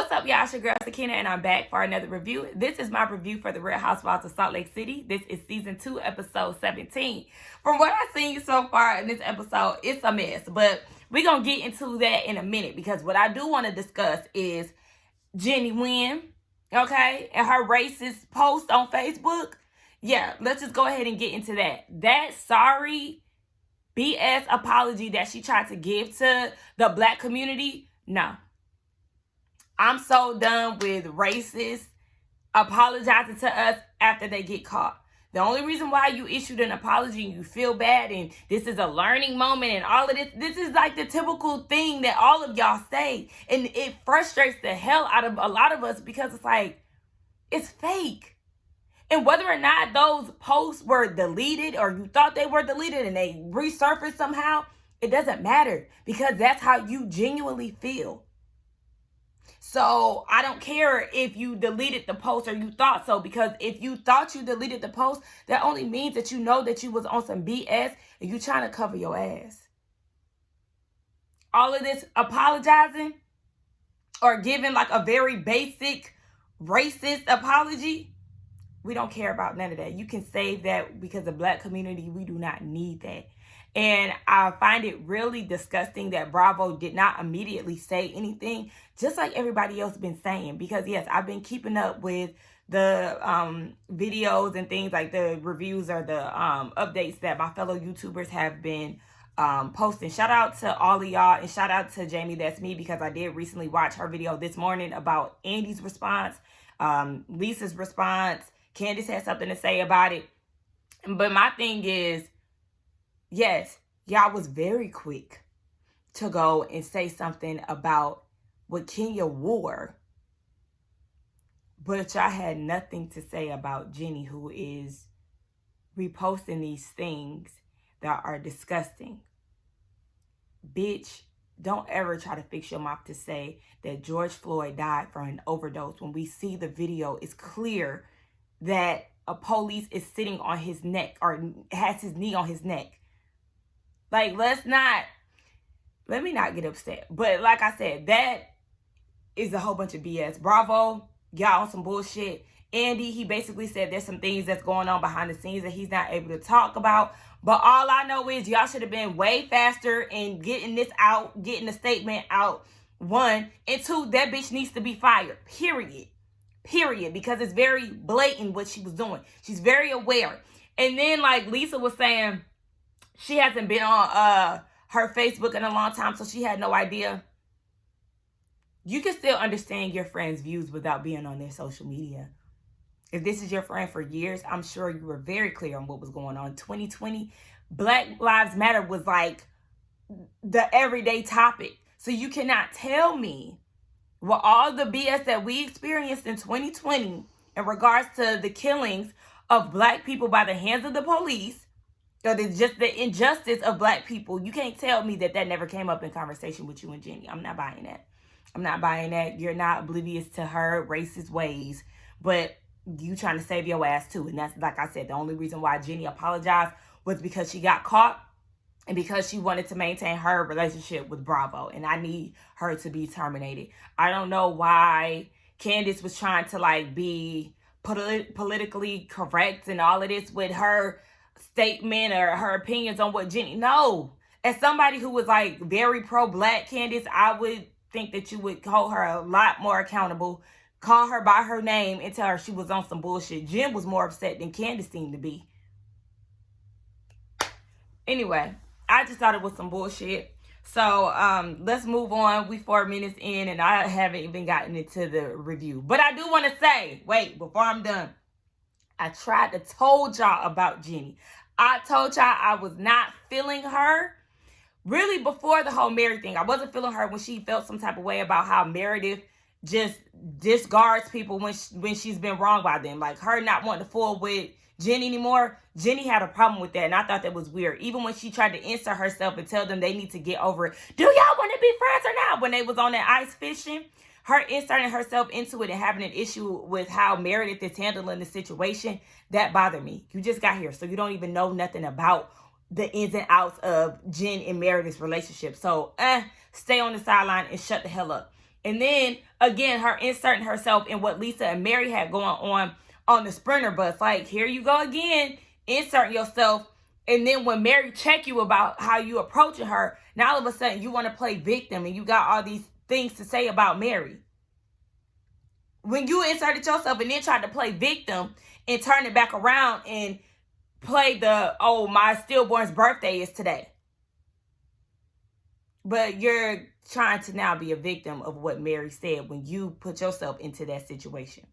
What's up, y'all? It's your girl, Sakina, and I'm back for another review. This is my review for The Real Housewives of Salt Lake City. This is Season 2, Episode 17. From what I've seen so far in this episode, it's a mess. But we're going to get into that in a minute, because what I do want to discuss is Jenny Wynn, okay, and her racist post on Facebook. Yeah, let's just go ahead and get into that. That sorry BS apology that she tried to give to the black community, no. I'm so done with racists apologizing to us after they get caught. The only reason why you issued an apology and you feel bad and this is a learning moment and all of this is like the typical thing that all of y'all say. And it frustrates the hell out of a lot of us because it's like, it's fake. And whether or not those posts were deleted or you thought they were deleted and they resurfaced somehow, it doesn't matter because that's how you genuinely feel. So I don't care if you deleted the post or you thought so, because if you thought you deleted the post, that only means that you know that you was on some BS and you trying to cover your ass. All of this apologizing or giving like a very basic racist apology, we don't care about none of that. You can save that because the black community, we do not need that. And I find it really disgusting that Bravo did not immediately say anything, just like everybody else been saying. Because yes, I've been keeping up with the videos and things like the reviews or the updates that my fellow YouTubers have been posting. Shout out to all of y'all and shout out to Jamie That's Me, because I did recently watch her video this morning about Andy's response, Lisa's response. Candace had something to say about it. But my thing is, yes, y'all was very quick to go and say something about what Kenya wore. But y'all had nothing to say about Jenny, who is reposting these things that are disgusting. Bitch, don't ever try to fix your mouth to say that George Floyd died from an overdose. When we see the video, it's clear that a police is sitting on his neck or has his knee on his neck. Like, let me not get upset. But like I said, that is a whole bunch of BS. Bravo, y'all on some bullshit. Andy, he basically said there's some things that's going on behind the scenes that he's not able to talk about. But all I know is y'all should have been way faster in getting this out, getting the statement out. 1. And 2, that bitch needs to be fired. Period. Because it's very blatant what she was doing. She's very aware. And then like Lisa was saying, she hasn't been on her Facebook in a long time, so she had no idea. You can still understand your friend's views without being on their social media. If this is your friend for years, I'm sure you were very clear on what was going on. 2020, Black Lives Matter was like the everyday topic. So you cannot tell me with all the BS that we experienced in 2020 in regards to the killings of black people by the hands of the police, or just the injustice of black people, you can't tell me that never came up in conversation with you and Jenny. I'm not buying that. I'm not buying that. You're not oblivious to her racist ways, but you trying to save your ass too. And that's, like I said, the only reason why Jenny apologized was because she got caught and because she wanted to maintain her relationship with Bravo. And I need her to be terminated. I don't know why Candace was trying to like be politically correct and all of this with her statement or her opinions on what Jenny. No. As somebody who was like very pro-black, Candace, I would think that you would hold her a lot more accountable, call her by her name and tell her she was on some bullshit. Jen was more upset than Candace seemed to be. Anyway, I just thought it was some bullshit. So let's move on. We 4 minutes in and I haven't even gotten into the review. But I do want to say, wait, before I'm done, I tried to told y'all about Jenny. I told y'all I was not feeling her. Really, before the whole Mary thing, I wasn't feeling her when she felt some type of way about how Meredith just discards people when she's been wronged by them. Like her not wanting to fool with Jenny anymore. Jenny had a problem with that, and I thought that was weird. Even when she tried to insert herself and tell them they need to get over it. Do y'all want to be friends or not? When they was on that ice fishing, her inserting herself into it and having an issue with how Meredith is handling the situation, that bothered me. You just got here, so you don't even know nothing about the ins and outs of Jen and Meredith's relationship. So, stay on the sideline and shut the hell up. And then, again, her inserting herself in what Lisa and Mary had going on the Sprinter bus. Like, here you go again, inserting yourself. And then when Mary check you about how you approaching her, now all of a sudden you want to play victim and you got all these things to say about Mary. When you inserted yourself and then tried to play victim and turn it back around and play the, oh, my stillborn's birthday is today. But you're trying to now be a victim of what Mary said when you put yourself into that situation.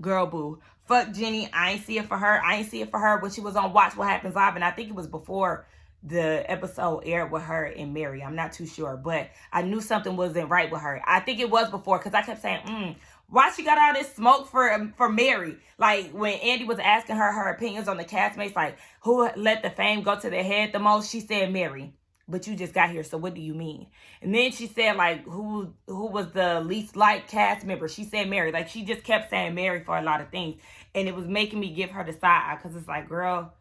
Girl, boo. Fuck Jenny. I ain't see it for her. I ain't see it for her when she was on Watch What Happens Live. And I think it was before the episode aired with her and Mary. I'm not too sure. But I knew something wasn't right with her. I think it was before because I kept saying, why she got all this smoke for Mary? Like when Andy was asking her opinions on the castmates, like who let the fame go to their head the most, she said Mary. But you just got here, so what do you mean? And then she said, like, who was the least liked cast member? She said Mary. Like, she just kept saying Mary for a lot of things. And it was making me give her the side eye because it's like, girl,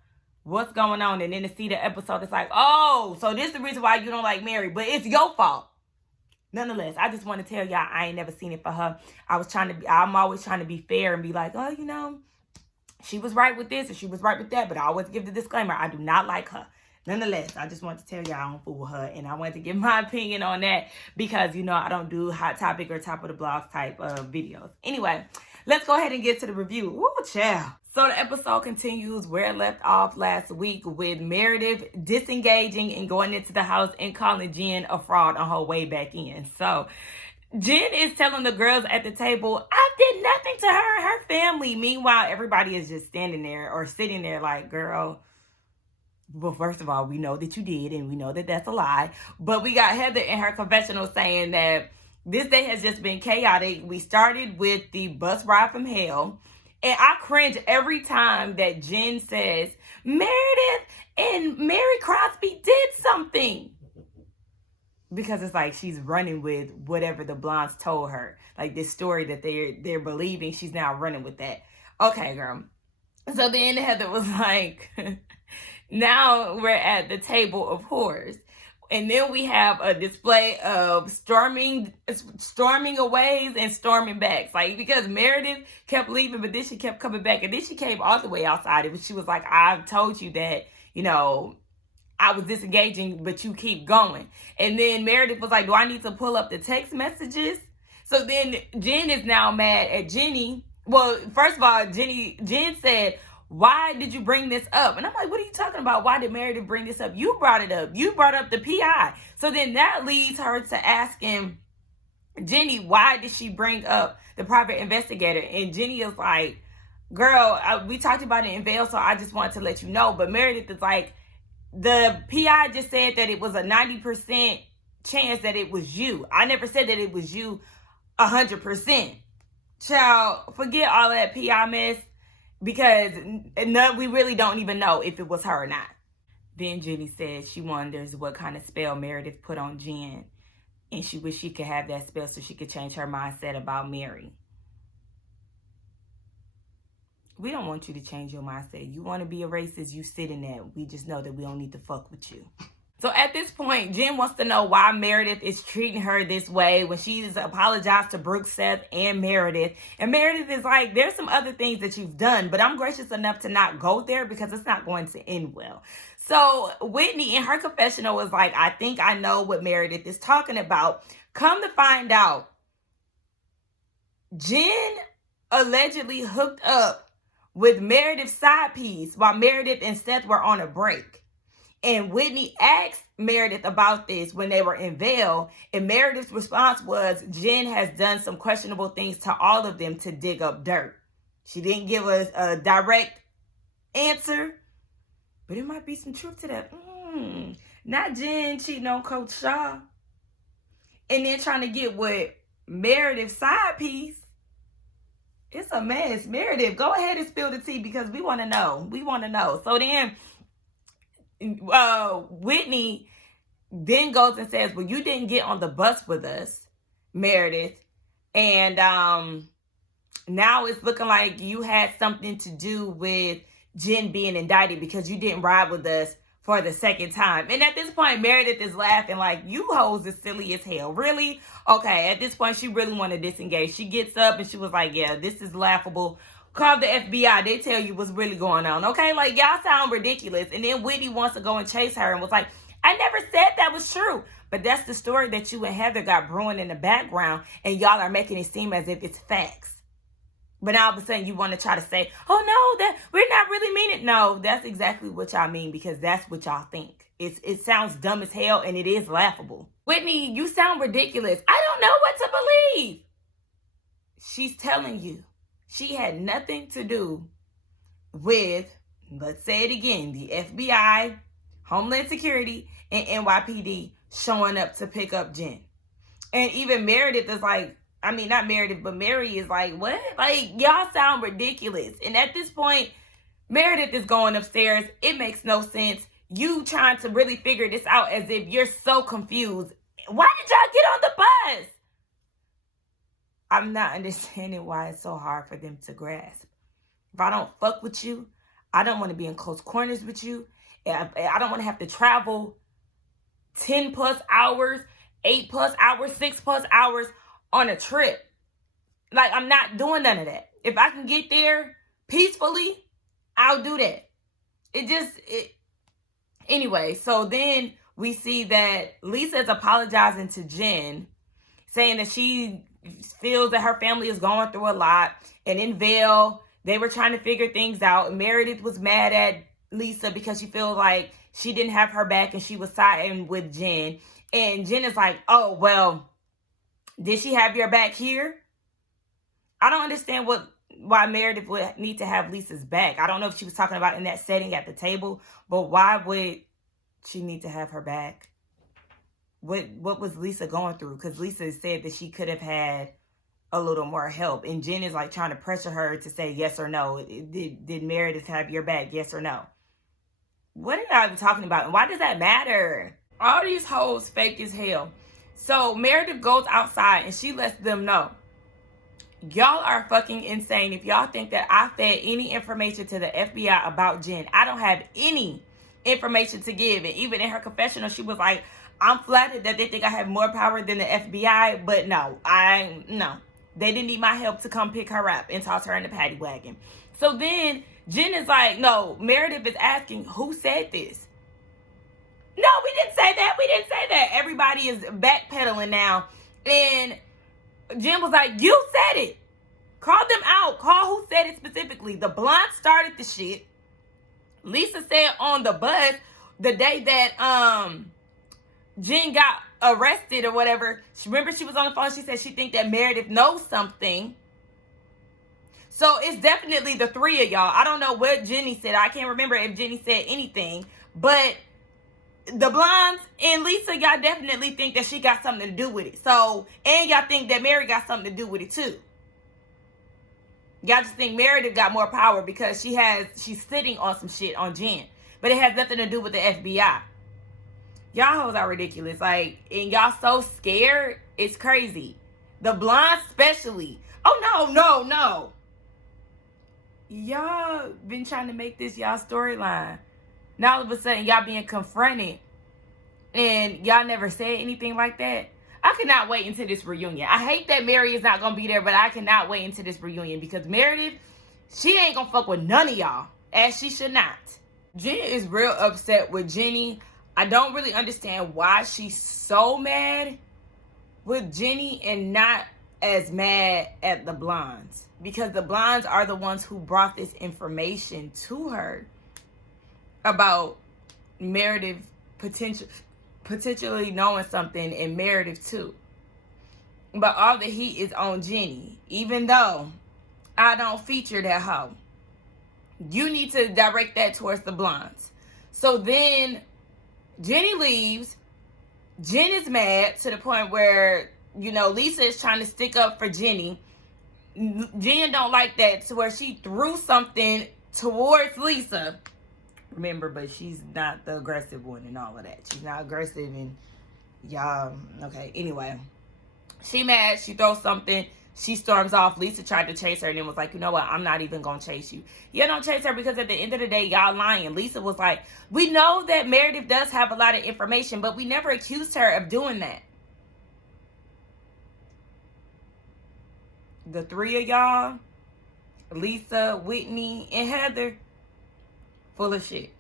what's going on? And then to see the episode, it's like, oh, so this is the reason why you don't like Mary. But it's your fault. Nonetheless, I just want to tell y'all I ain't never seen it for her. I'm always trying to be fair and be like, oh, you know, she was right with this and she was right with that. But I always give the disclaimer, I do not like her. Nonetheless, I just want to tell y'all I don't fool with her. And I wanted to give my opinion on that because, you know, I don't do hot topic or top of the blogs type of videos. Anyway, let's go ahead and get to the review. Woo, child. So the episode continues where it left off last week with Meredith disengaging and going into the house and calling Jen a fraud on her way back in. So Jen is telling the girls at the table, I did nothing to her and her family. Meanwhile, everybody is just standing there or sitting there like, girl, well, first of all, we know that you did, and we know that that's a lie. But we got Heather in her confessional saying that this day has just been chaotic. We started with the bus ride from hell. And I cringe every time that Jen says, Meredith and Mary Crosby did something. Because it's like she's running with whatever the blondes told her. Like this story that they're believing, she's now running with that. Okay, girl. So then Heather was like... Now we're at the table of horrors. And then we have a display of storming aways and storming backs. Like, because Meredith kept leaving, but then she kept coming back. And then she came all the way outside. She was like, I've told you that, you know, I was disengaging, but you keep going. And then Meredith was like, do I need to pull up the text messages? So then Jen is now mad at Jenny. Well, first of all, Jen said, why did you bring this up? And I'm like, what are you talking about? Why did Meredith bring this up? You brought it up. You brought up the PI. So then that leads her to asking Jenny, why did she bring up the private investigator? And Jenny is like, girl, we talked about it in Vail, so I just wanted to let you know. But Meredith is like, the PI just said that it was a 90% chance that it was you. I never said that it was you 100%. Child, forget all that PI mess. Because we really don't even know if it was her or not. Then Jenny said she wonders what kind of spell Meredith put on Jen. And she wish she could have that spell so she could change her mindset about Mary. We don't want you to change your mindset. You want to be a racist, you sit in that. We just know that we don't need to fuck with you. So at this point, Jen wants to know why Meredith is treating her this way when she's apologized to Brooke, Seth, and Meredith. And Meredith is like, there's some other things that you've done, but I'm gracious enough to not go there because it's not going to end well. So Whitney in her confessional was like, I think I know what Meredith is talking about. Come to find out, Jen allegedly hooked up with Meredith's side piece while Meredith and Seth were on a break. And Whitney asked Meredith about this when they were in Vail. And Meredith's response was, Jen has done some questionable things to all of them to dig up dirt. She didn't give us a direct answer, but it might be some truth to that. Not Jen cheating on Coach Shaw. And then trying to get with Meredith's side piece. It's a mess. Meredith, go ahead and spill the tea because we want to know. We want to know. So then Whitney then goes and says, well, you didn't get on the bus with us, Meredith. And now it's looking like you had something to do with Jen being indicted because you didn't ride with us for the second time. And at this point, Meredith is laughing like, you hoes is silly as hell. Really? Okay, at this point, she really want to disengage. She gets up and she was like, yeah, this is laughable. Call the FBI. They tell you what's really going on. Okay, like, y'all sound ridiculous. And then Whitney wants to go and chase her and was like, I never said that was true. But that's the story that you and Heather got brewing in the background, and y'all are making it seem as if it's facts. But now all of a sudden you want to try to say, oh no, that we're not really meaning it. No, that's exactly what y'all mean, because that's what y'all think. It sounds dumb as hell, and it is laughable. Whitney, you sound ridiculous. I don't know what to believe. She's telling you she had nothing to do with, let's say it again, the FBI, Homeland Security, and NYPD showing up to pick up Jen. And even Meredith is like, I mean, not Meredith, but Mary is like, what? Like, y'all sound ridiculous. And at this point, Meredith is going upstairs. It makes no sense. You trying to really figure this out as if you're so confused. Why did y'all get on the bus? I'm not understanding why it's so hard for them to grasp. If I don't fuck with you, I don't want to be in close corners with you. I don't want to have to travel 10 plus hours, 8 plus hours, 6 plus hours on a trip. Like, I'm not doing none of that. If I can get there peacefully, I'll do that. Anyway, so then we see that Lisa is apologizing to Jen, saying that she feels that her family is going through a lot. And in Vail, they were trying to figure things out. Meredith was mad at Lisa because she feels like she didn't have her back and she was siding with Jen. And Jen is like, oh, well, did she have your back here? I don't understand why Meredith would need to have Lisa's back. I don't know if she was talking about in that setting at the table, but why would she need to have her back? What was Lisa going through? Because Lisa said that she could have had a little more help. And Jen is like trying to pressure her to say yes or no. Did Meredith have your back? Yes or no? What are y'all even talking about? And why does that matter? All these hoes fake as hell. So Meredith goes outside and she lets them know, y'all are fucking insane if y'all think that I fed any information to the FBI about Jen. I don't have any information to give. And even in her confessional, she was like, I'm flattered that they think I have more power than the FBI, but no. They didn't need my help to come pick her up and toss her in the paddy wagon. So then Jen is like, no, Meredith is asking, who said this? No, we didn't say that. We didn't say that. Everybody is backpedaling now. And Jen was like, you said it. Call them out. Call who said it specifically. The blonde started the shit. Lisa said on the bus the day that Jen got arrested or whatever. Remember, she was on the phone. She said she think that Meredith knows something. So it's definitely the three of y'all. I don't know what Jenny said. I can't remember if Jenny said anything. But the blondes and Lisa, y'all definitely think that she got something to do with it. So, and y'all think that Mary got something to do with it too. Y'all just think Meredith got more power because she's sitting on some shit on Jen. But it has nothing to do with the FBI. Y'all hoes are ridiculous. Like, and y'all so scared, it's crazy. The blondes especially. Oh, no. Y'all been trying to make this y'all storyline. Now all of a sudden y'all being confronted and y'all never said anything like that. I cannot wait until this reunion. I hate that Mary is not going to be there, but I cannot wait until this reunion because Meredith, she ain't going to fuck with none of y'all, as she should not. Jen is real upset with Jenny. I don't really understand why she's so mad with Jenny and not as mad at the blondes, because the blondes are the ones who brought this information to her about Meredith potentially knowing something, and Meredith too. But all the heat is on Jenny, even though I don't feature that hoe. You need to direct that towards the blondes. So then Jenny leaves. Jen is mad to the point where, Lisa is trying to stick up for Jenny. Jen don't like that, to where she threw something towards Lisa. Remember, but she's not the aggressive one and all of that. She's not aggressive and y'all, okay. Anyway, she mad. She throws something She storms off. Lisa tried to chase her and then was like, you know what? I'm not even going to chase you. You don't chase her because at the end of the day, y'all lying. Lisa was like, we know that Meredith does have a lot of information, but we never accused her of doing that. The three of y'all, Lisa, Whitney, and Heather, full of shit.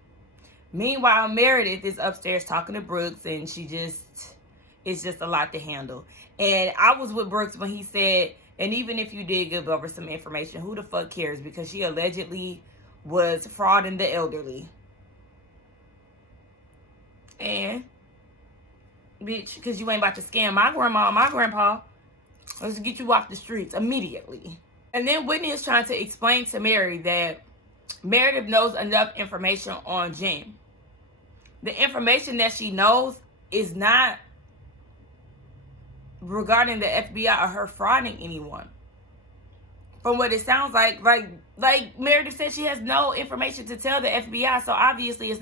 Meanwhile, Meredith is upstairs talking to Brooks, and it's just a lot to handle. And I was with Brooks when he said, and even if you did give over some information, who the fuck cares? Because she allegedly was frauding the elderly. And, bitch, because you ain't about to scam my grandma or my grandpa, let's get you off the streets immediately. And then Whitney is trying to explain to Mary that Meredith knows enough information on Jen. The information that she knows is not regarding the FBI or her frauding anyone. From what it sounds like Meredith said, she has no information to tell the FBI, so obviously it's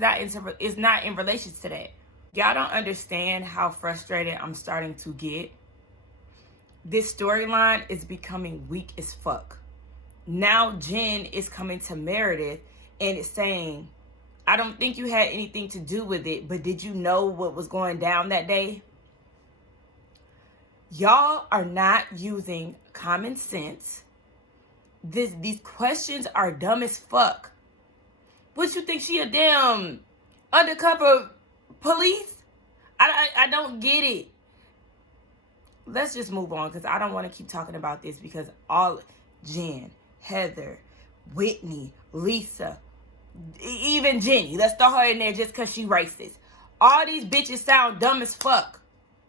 not in relation to that. Y'all don't understand how frustrated I'm starting to get. This storyline is becoming weak as fuck. Now Jen is coming to Meredith and it's saying, I don't think you had anything to do with it, but did you know what was going down that day? Y'all are not using common sense. These questions are dumb as fuck. What you think, she a damn undercover police? I don't get it. Let's just move on because I don't want to keep talking about this because all Jen, Heather, Whitney, Lisa, even Jenny, let's throw her in there just because she racist. All these bitches sound dumb as fuck.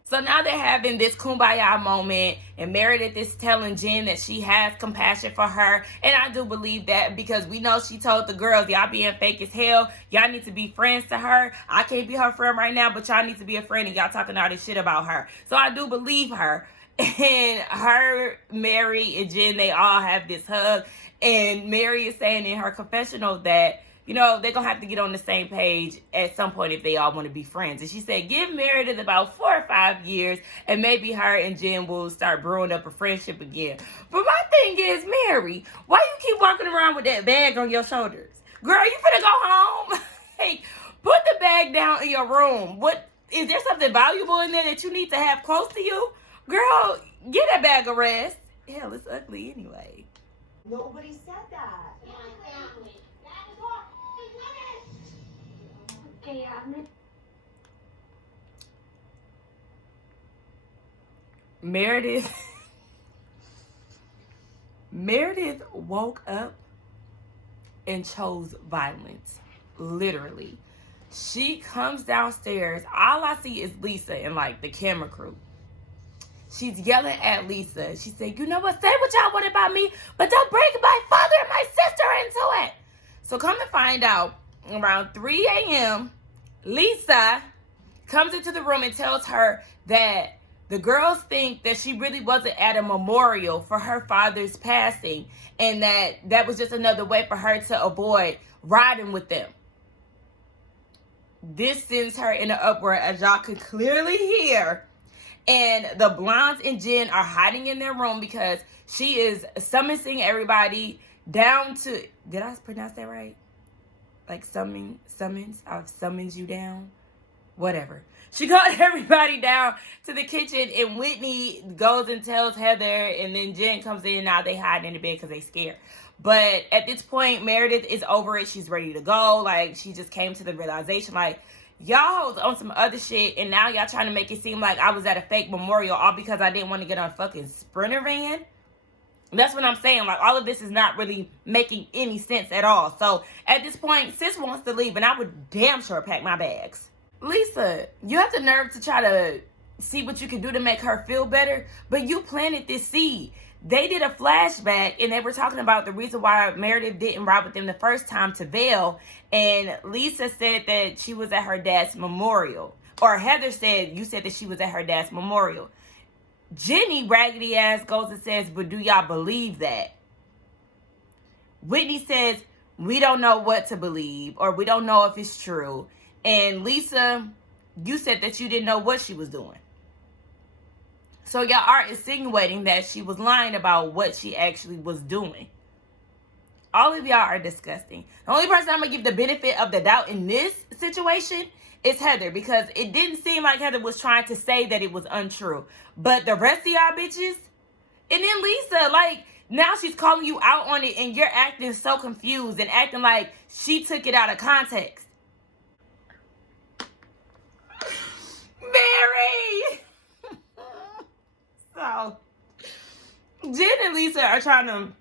So now they're having this kumbaya moment, and Meredith is telling Jen that she has compassion for her. And I do believe that because we know she told the girls, y'all being fake as hell. Y'all need to be friends to her. I can't be her friend right now, but y'all need to be a friend, and y'all talking all this shit about her. So I do believe her. And her, Mary, and Jen, they all have this hug. And Mary is saying in her confessional that, you know, they're going to have to get on the same page at some point if they all want to be friends. And she said, give Meredith about 4 or 5 years, and maybe her and Jen will start brewing up a friendship again. But my thing is, Mary, why you keep walking around with that bag on your shoulders? Girl, you finna go home? Hey, put the bag down in your room. What, is there something valuable in there that you need to have close to you? Girl, get that bag of rest. Hell, it's ugly anyway. Nobody said that. Okay, Meredith woke up and chose violence. Literally. She comes downstairs. All I see is Lisa and like the camera crew. She's yelling at Lisa. She said, you know what? Say what y'all want about me, but don't bring my father and my sister into it. So come to find out, around 3 a.m., Lisa comes into the room and tells her that the girls think that she really wasn't at a memorial for her father's passing, and that was just another way for her to avoid riding with them. This sends her in an uproar, as y'all could clearly hear. And the Blondes and Jen are hiding in their room because she is summoning everybody down to, did I pronounce that right? Like summons, I've summoned you down. Whatever. She called everybody down to the kitchen, and Whitney goes and tells Heather, and then Jen comes in. Now they hide in the bed because they scared. But at this point, Meredith is over it. She's ready to go. Like, she just came to the realization, like, y'all was on some other shit, and now y'all trying to make it seem like I was at a fake memorial all because I didn't want to get on a fucking Sprinter van. That's what I'm saying. Like, all of this is not really making any sense at all. So at this point, sis wants to leave, and I would damn sure pack my bags. Lisa, you have the nerve to try to see what you can do to make her feel better, but you planted this seed. They did a flashback, and they were talking about the reason why Meredith didn't ride with them the first time to Vail, and Lisa said that she was at her dad's memorial. Or Heather said, you said that she was at her dad's memorial. Jenny, raggedy ass, goes and says, but do y'all believe that? Whitney says, we don't know what to believe, or we don't know if it's true. And Lisa, you said that you didn't know what she was doing. So y'all are insinuating that she was lying about what she actually was doing. All of y'all are disgusting. The only person I'm going to give the benefit of the doubt in this situation is Heather, because it didn't seem like Heather was trying to say that it was untrue. But the rest of y'all bitches, and then Lisa, like, now she's calling you out on it and you're acting so confused and acting like she took it out of context. Mary! So, Jen and Lisa are trying to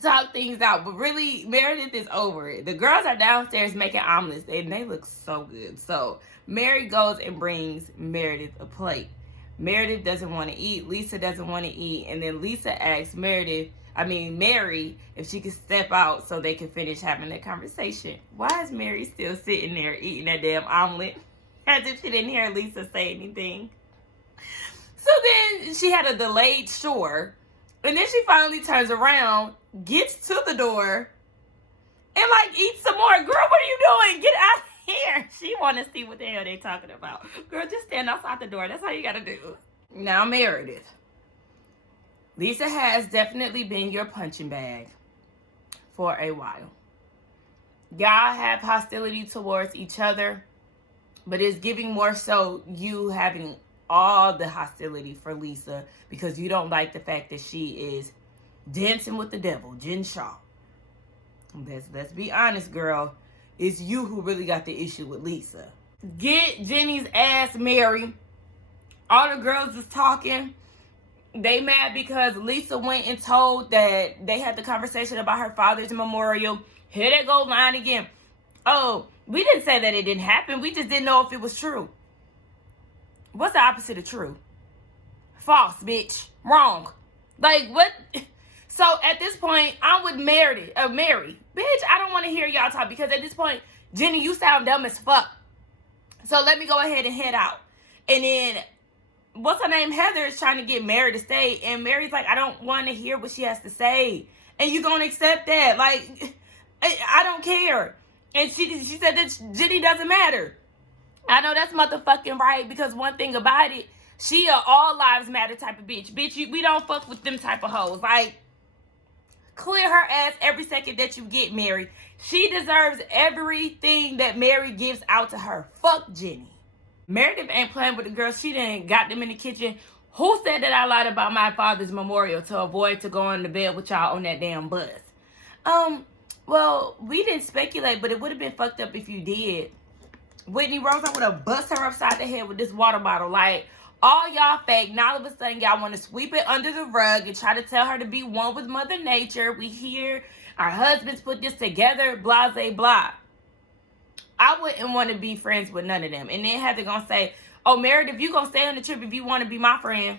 talk things out, but really, Meredith is over it. The girls are downstairs making omelets, and they look so good. So, Mary goes and brings Meredith a plate. Meredith doesn't want to eat. Lisa doesn't want to eat. And then Lisa asks Mary, if she could step out so they can finish having that conversation. Why is Mary still sitting there eating that damn omelet? As if she didn't hear Lisa say anything. So then she had a delayed shore. And then she finally turns around, gets to the door, and like eats some more. Girl, what are you doing? Get out of here. She want to see what the hell they talking about. Girl, just stand outside the door. That's all you got to do. Now, Meredith. Lisa has definitely been your punching bag for a while. Y'all have hostility towards each other, but it's giving more so you having all the hostility for Lisa because you don't like the fact that she is dancing with the devil, Jen Shaw. Let's be honest, girl. It's you who really got the issue with Lisa. Get Jenny's ass, Mary. All the girls was talking. They mad because Lisa went and told that they had the conversation about her father's memorial. Here they go lying again. Oh, we didn't say that it didn't happen. We just didn't know if it was true. What's the opposite of true? False, bitch. Wrong. Like, what? So, at this point, I'm with Mary. Bitch, I don't want to hear y'all talk because at this point, Jenny, you sound dumb as fuck. So, let me go ahead and head out. And then, what's her name? Heather is trying to get Mary to stay. And Mary's like, I don't want to hear what she has to say. And you going to accept that. Like, I don't care. And she said that Jenny doesn't matter. I know that's motherfucking right, because one thing about it, she a all lives matter type of bitch. Bitch, we don't fuck with them type of hoes. Like, clear her ass every second that you get, Mary. She deserves everything that Mary gives out to her. Fuck Jenny. Meredith ain't playing with the girls. She done got them in the kitchen. Who said that I lied about my father's memorial to avoid to going to bed with y'all on that damn bus? Well, we didn't speculate, but it would have been fucked up if you did. Whitney Rose, I would have bust her upside the head with this water bottle. Like, all y'all fake. Now all of a sudden y'all want to sweep it under the rug and try to tell her to be one with Mother Nature. We hear our husbands put this together, blah, blah, blah. I wouldn't want to be friends with none of them. And then Heather gonna say, oh, Meredith, if you gonna stay on the trip if you want to be my friend,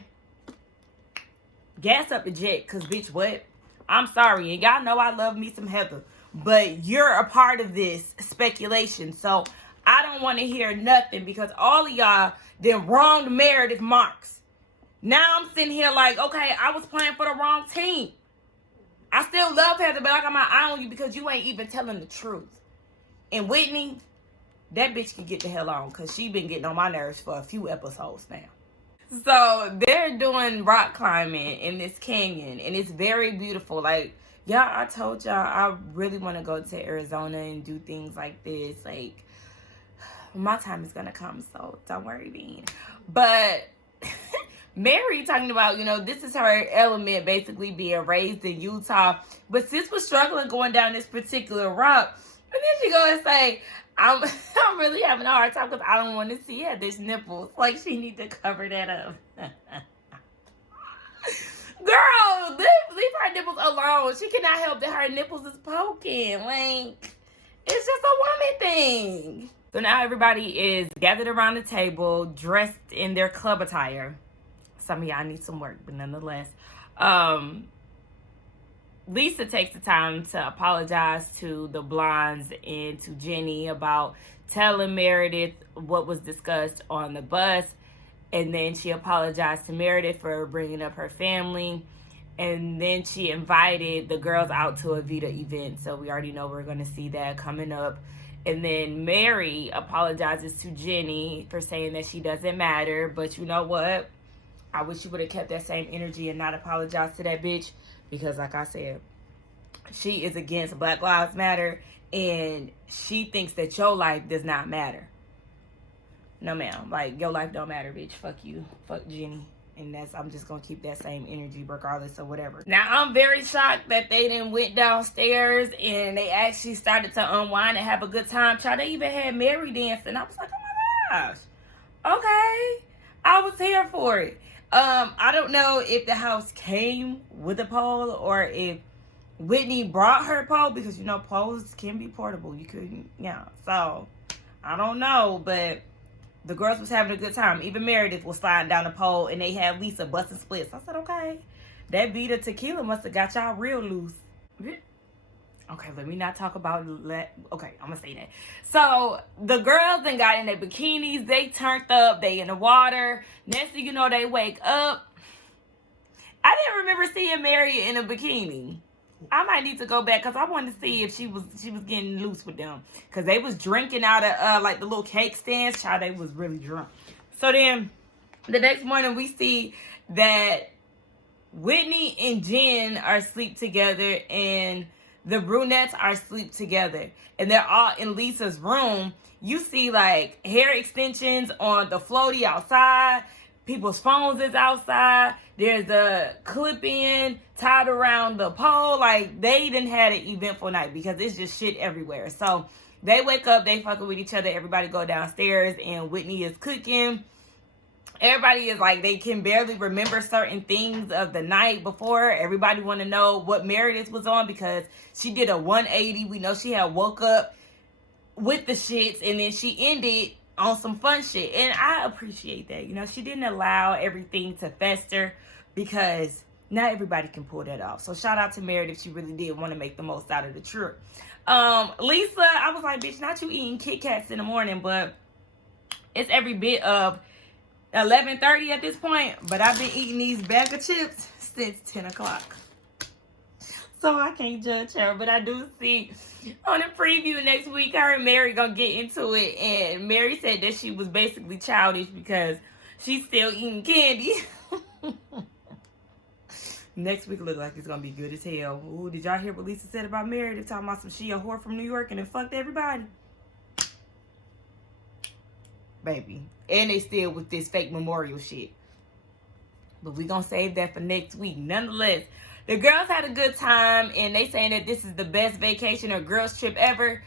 gas up the jet, because bitch, what? I'm sorry, and y'all know I love me some Heather, but you're a part of this speculation, so I don't want to hear nothing because all of y'all then wronged Meredith Marks. Now I'm sitting here like, okay, I was playing for the wrong team. I still love Heather, but I got my eye on you because you ain't even telling the truth. And Whitney, that bitch can get the hell on because she been getting on my nerves for a few episodes now. So they're doing rock climbing in this canyon, and it's very beautiful. Like, y'all, I told y'all I really want to go to Arizona and do things like this. Like, my time is gonna come, so don't worry, Bean. But Mary talking about, this is her element, basically being raised in Utah. But sis was struggling going down this particular route. And then she go and say, I'm really having a hard time because I don't want to see Heather's nipples. Like, she need to cover that up. Girl, leave her nipples alone. She cannot help that her nipples is poking. Like, it's just a woman thing. So now everybody is gathered around the table, dressed in their club attire. Some of y'all need some work, but nonetheless. Lisa takes the time to apologize to the blondes and to Jenny about telling Meredith what was discussed on the bus. And then she apologized to Meredith for bringing up her family. And then she invited the girls out to a Vita event. So we already know we're going to see that coming up. And then Mary apologizes to Jenny for saying that she doesn't matter. But you know what? I wish you would have kept that same energy and not apologized to that bitch, because like I said, she is against Black Lives Matter, and she thinks that your life does not matter. No, ma'am. Like, your life don't matter, bitch. Fuck you. Fuck Jenny. And I'm just gonna keep that same energy regardless of whatever. Now, I'm very shocked that they didn't went downstairs and they actually started to unwind and have a good time. Child, they even had Mary dancing. I was like, oh my gosh. Okay. I was here for it. I don't know if the house came with a pole or if Whitney brought her pole, because you know poles can be portable. You couldn't, yeah. So I don't know, but the girls was having a good time. Even Meredith was sliding down the pole, and they had Lisa busting splits. I said, okay, that beat of tequila must have got y'all real loose. Okay, let me not talk about okay, I'm gonna say that. So the girls then got in their bikinis. They turned up. They in the water. Next thing you know, they wake up. I didn't remember seeing Mary in a bikini. I might need to go back because I wanted to see if she was getting loose with them, because they was drinking out of like the little cake stands. Child, they was really drunk. So then the next morning we see that Whitney and Jen are asleep together, and the brunettes are asleep together, and they're all in Lisa's room. You see like hair extensions on the floaty outside. People's phones is outside. There's a clip-in tied around the pole. Like, they didn't have an eventful night because it's just shit everywhere. So they wake up, they fucking with each other. Everybody go downstairs, and Whitney is cooking. Everybody is like, they can barely remember certain things of the night before. Everybody want to know what Meredith was on, because she did a 180. We know she had woke up with the shits, and then she ended on some fun shit. And I appreciate that. You know, she didn't allow everything to fester, because not everybody can pull that off. So shout out to Meredith. She really did want to make the most out of the trip. Lisa, I was like, bitch, not you eating Kit Kats in the morning, but it's every bit of 11:30 at this point. But I've been eating these bag of chips since 10 o'clock. So I can't judge her, but I do see on the preview next week, her and Mary gonna get into it, and Mary said that she was basically childish because she's still eating candy. Next week look like it's gonna be good as hell. Ooh, did y'all hear what Lisa said about Mary? They're talking about some she a whore from New York and then fucked everybody. Baby. And they still with this fake memorial shit. But we gonna save that for next week. Nonetheless, the girls had a good time, and they saying that this is the best vacation or girls trip ever.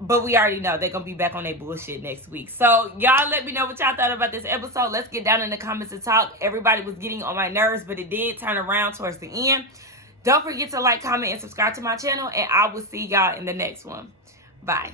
But we already know they're going to be back on their bullshit next week. So y'all let me know what y'all thought about this episode. Let's get down in the comments and talk. Everybody was getting on my nerves, but it did turn around towards the end. Don't forget to like, comment, and subscribe to my channel, and I will see y'all in the next one. Bye.